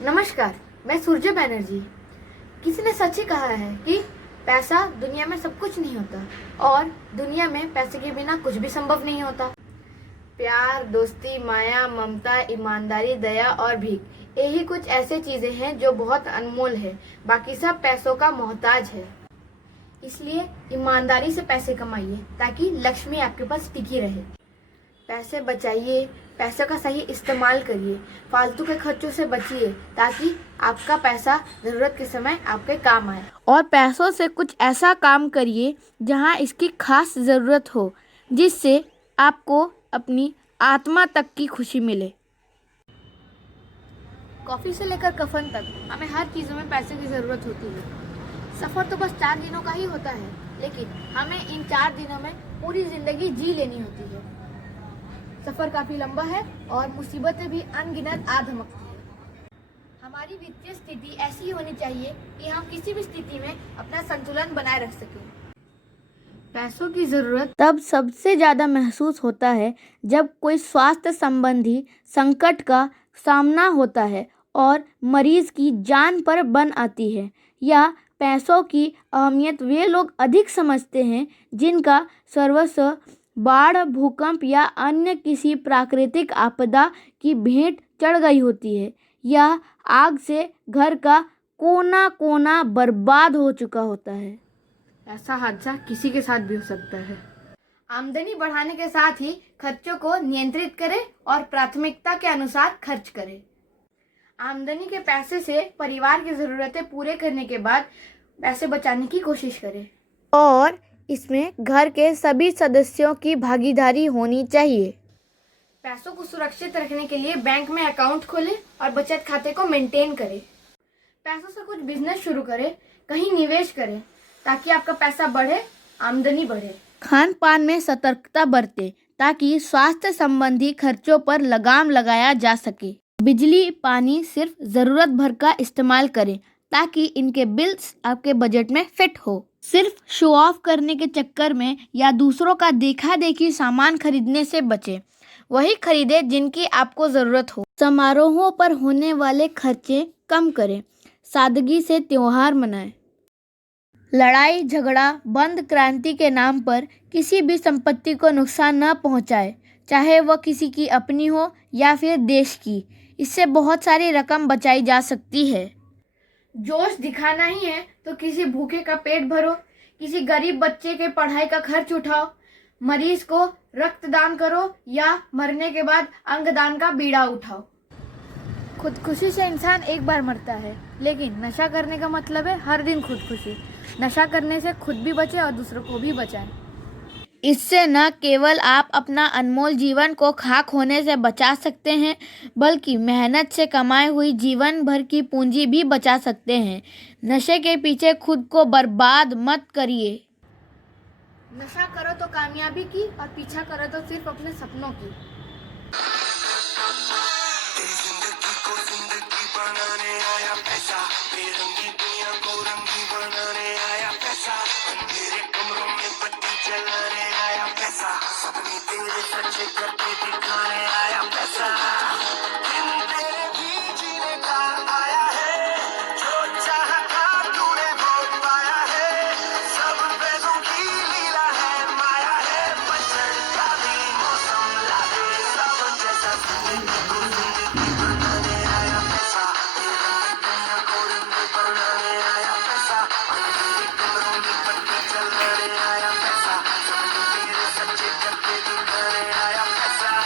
नमस्कार, मैं सूर्य बैनर्जी। किसी ने सच ही कहा है कि पैसा दुनिया में सब कुछ नहीं होता और दुनिया में पैसे के बिना कुछ भी संभव नहीं होता। प्यार, दोस्ती, माया, ममता, ईमानदारी, दया और भीख, यही कुछ ऐसे चीजें हैं जो बहुत अनमोल है। बाकी सब पैसों का मोहताज है। इसलिए ईमानदारी से पैसे कमाइए ताकि लक्ष्मी आपके पास टिकी रहे। पैसे बचाइए, पैसे का सही इस्तेमाल करिए, फालतू के खर्चों से बचिए ताकि आपका पैसा जरूरत के समय आपके काम आए। और पैसों से कुछ ऐसा काम करिए जहां इसकी खास जरूरत हो, जिससे आपको अपनी आत्मा तक की खुशी मिले। कॉफी से लेकर कफन तक हमें हर चीजों में पैसे की जरूरत होती है। सफर तो बस 4 दिनों का ही होता है, लेकिन हमें इन 4 दिनों में पूरी जिंदगी जी लेनी होती है। सफर काफी लंबा है और मुसीबतें भी अनगिनत आ धमकती है। हमारी वित्तीय स्थिति ऐसी होनी चाहिए कि हम किसी भी स्थिति में अपना संतुलन बनाए रख सकें। पैसों की जरूरत तब सबसे ज्यादा महसूस होता है जब कोई स्वास्थ्य संबंधी संकट का सामना होता है और मरीज की जान पर बन आती है, या पैसों की अहमियत वे लोग अधिक समझते हैं जिनका सर्वस्व बाढ़, भूकंप या अन्य किसी प्राकृतिक आपदा की भेंट चढ़ गई होती है, या आग से घर का कोना कोना बर्बाद हो चुका होता है। ऐसा हादसा किसी के साथ भी हो सकता है। आमदनी बढ़ाने के साथ ही खर्चों को नियंत्रित करें और प्राथमिकता के अनुसार खर्च करें। आमदनी के पैसे से परिवार की जरूरतें पूरे करने के बाद पैसे बचाने की कोशिश करें और इसमें घर के सभी सदस्यों की भागीदारी होनी चाहिए। पैसों को सुरक्षित रखने के लिए बैंक में अकाउंट खोलें और बचत खाते को मेंटेन करें। पैसों से कुछ बिजनेस शुरू करें, कहीं निवेश करें ताकि आपका पैसा बढ़े, आमदनी बढ़े। खान पान में सतर्कता बरतें ताकि स्वास्थ्य संबंधी खर्चों पर लगाम लगाया जा सके। बिजली, पानी सिर्फ जरूरत भर का इस्तेमाल करें ताकि इनके बिल्स आपके बजट में फिट हो। सिर्फ शो ऑफ करने के चक्कर में या दूसरों का देखा देखी सामान खरीदने से बचें। वही खरीदें जिनकी आपको ज़रूरत हो। समारोहों पर होने वाले खर्चे कम करें। सादगी से त्योहार मनाएं। लड़ाई झगड़ा बंद क्रांति के नाम पर किसी भी संपत्ति को नुकसान न पहुंचाए, चाहे वह किसी की अपनी हो या फिर देश की। इससे बहुत सारी रकम बचाई जा सकती है। जोश दिखाना ही है तो किसी भूखे का पेट भरो, किसी गरीब बच्चे के पढ़ाई का खर्च उठाओ, मरीज को रक्तदान करो या मरने के बाद अंगदान का बीड़ा उठाओ। खुदकुशी से इंसान एक बार मरता है, लेकिन नशा करने का मतलब है हर दिन खुदकुशी। नशा करने से खुद भी बचे और दूसरों को भी बचाएं। इससे न केवल आप अपना अनमोल जीवन को खाक होने से बचा सकते हैं, बल्कि मेहनत से कमाई हुई जीवन भर की पूंजी भी बचा सकते हैं। नशे के पीछे खुद को बर्बाद मत करिए। नशा करो तो कामयाबी की और पीछा करो तो सिर्फ अपने सपनों की। बनाने आया पैसा, बेरंगी दुनिया को रंगी बनाने आया पैसा, अंधेरे कमरों में बत्ती जलाने आया पैसा, सपने तेरे सच्चे करके दिखाने आया पैसा, दिन तेरे भी जीने का आया है, जो चाहा था तूने वो पाया है, सब पैसों की लीला है, माया है, पतझड़ का भी मौसम लागे, सावन जैसा जिंदगी को जिंदगी बनाने आया पैसा, बनाने आया पैसा, अंधेरे कमरों में बत्ती जलाने आया पैसा, सपने तेरे सच्चे करके दिखाने आया पैसा।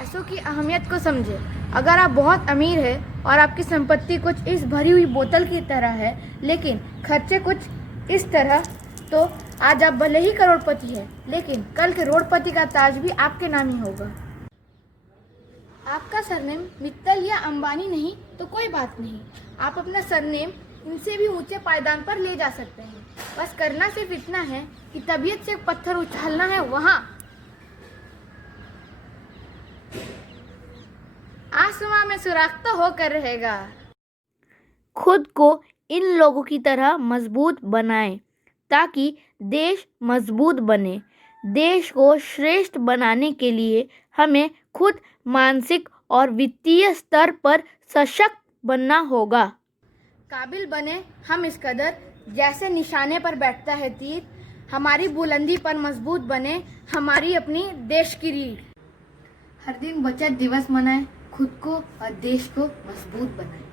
पैसों की अहमियत को समझे। अगर आप बहुत अमीर हैं और आपकी संपत्ति कुछ इस भरी हुई बोतल की तरह है, लेकिन खर्चे कुछ इस तरह, तो आज आप भले ही करोड़पति हैं, लेकिन कल करोड़पति का ताज भी आपके नाम ही होगा। आपका सरनेम मित्तल या अंबानी नहीं तो कोई बात नहीं, आप अपना सरनेम इनसे भी ऊंचे पायदान पर ले जा सकते हैं। बस करना सिर्फ इतना है कि तबीयत से पत्थर उछालना है वहाँ आसमां में सुराख तो होकर रहेगा। खुद को इन लोगों की तरह मजबूत बनाएं ताकि देश मजबूत बने। देश को श्रेष्ठ बनाने के लिए हमें खुद मानसिक और वित्तीय स्तर पर सशक्त बनना होगा। काबिल बने हम इस कदर जैसे निशाने पर बैठता है तीर, हमारी बुलंदी पर मजबूत बने हमारी अपनी देश की रीढ़। हर दिन बचत दिवस मनाएं, खुद को और देश को मजबूत बनाएं।